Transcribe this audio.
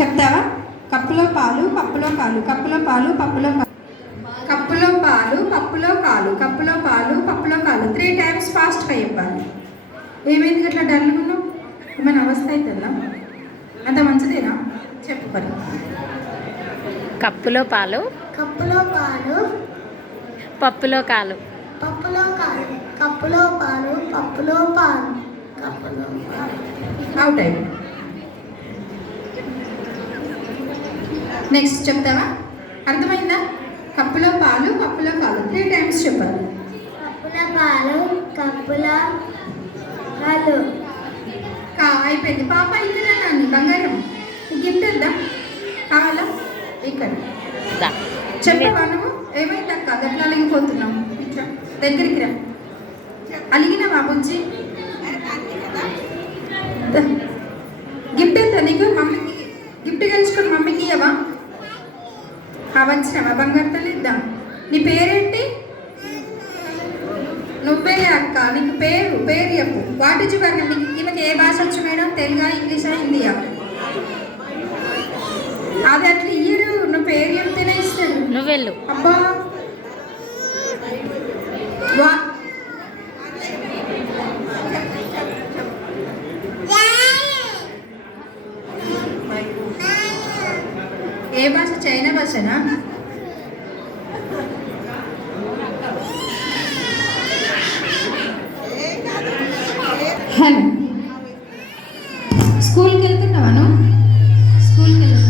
చెప్తావా? కప్పులో పాలు పప్పులో కాలు, కప్పులో పాలు పప్పులో కాలు, కప్పులో పాలు పప్పులో కాలు, కప్పులో పాలు పప్పులో కాలు. 3 times ఫాస్ట్గా చెప్పాలి. ఏమైంది అట్లా డల్గా ఉన్నావు? ఏమైనా అవస్థ అవుతుందా? అంత మంచిదేనా? చెప్పు పని. కప్పులో పాలు కప్పులో పాలు పప్పులో కాలు, పప్పులో కాలు, కప్పులో పాలు పప్పులో పాలు, కప్పులో పాలు. అవుట్ అయ్యి. నెక్స్ట్ చెప్తావా? అర్థమైందా? కప్పులో పాలు పప్పులో కాలు 3 times చెప్పాలి. కప్పుల పాలు కప్పుల పాలు. అయిపోయింది. పాప ఇక్కడ నాన్ని బంగారం గిఫ్ట్ వద్దా? కావాలా? ఇక్కడ దా. చెప్పవా నువ్వు? ఏమైంది అక్క గట్లా అలిగిపోతున్నావు? ఇట్లా దగ్గరికి రా. అలిగినావా బుజ్జి? గిఫ్ట్ ఎంత నీకు? మమ్మీకి గిఫ్ట్ గెలుచుకొని మమ్మీకి ఇవ్వవా? వచ్చినావా బంగారు తల్లి? ఇద్దాం. నీ పేరేంటి? నువ్వే అక్క. నీకు పేరు చెప్పు. What is your name? ఈమెకి ఏ భాష వచ్చు మేడం? తెలుగా, ఇంగ్లీషా, హిందీయా? అది అట్లా ఇయ్యరు. నువ్వు పేరు చెప్తేనే ఇస్తారు. నువ్వెళ్ళు. అబ్బా ఏ భాష? చైనా భాషనా? హలో, స్కూల్కి వెళ్తున్నావా నువ్వు? స్కూల్కి వెళ్తున్నా.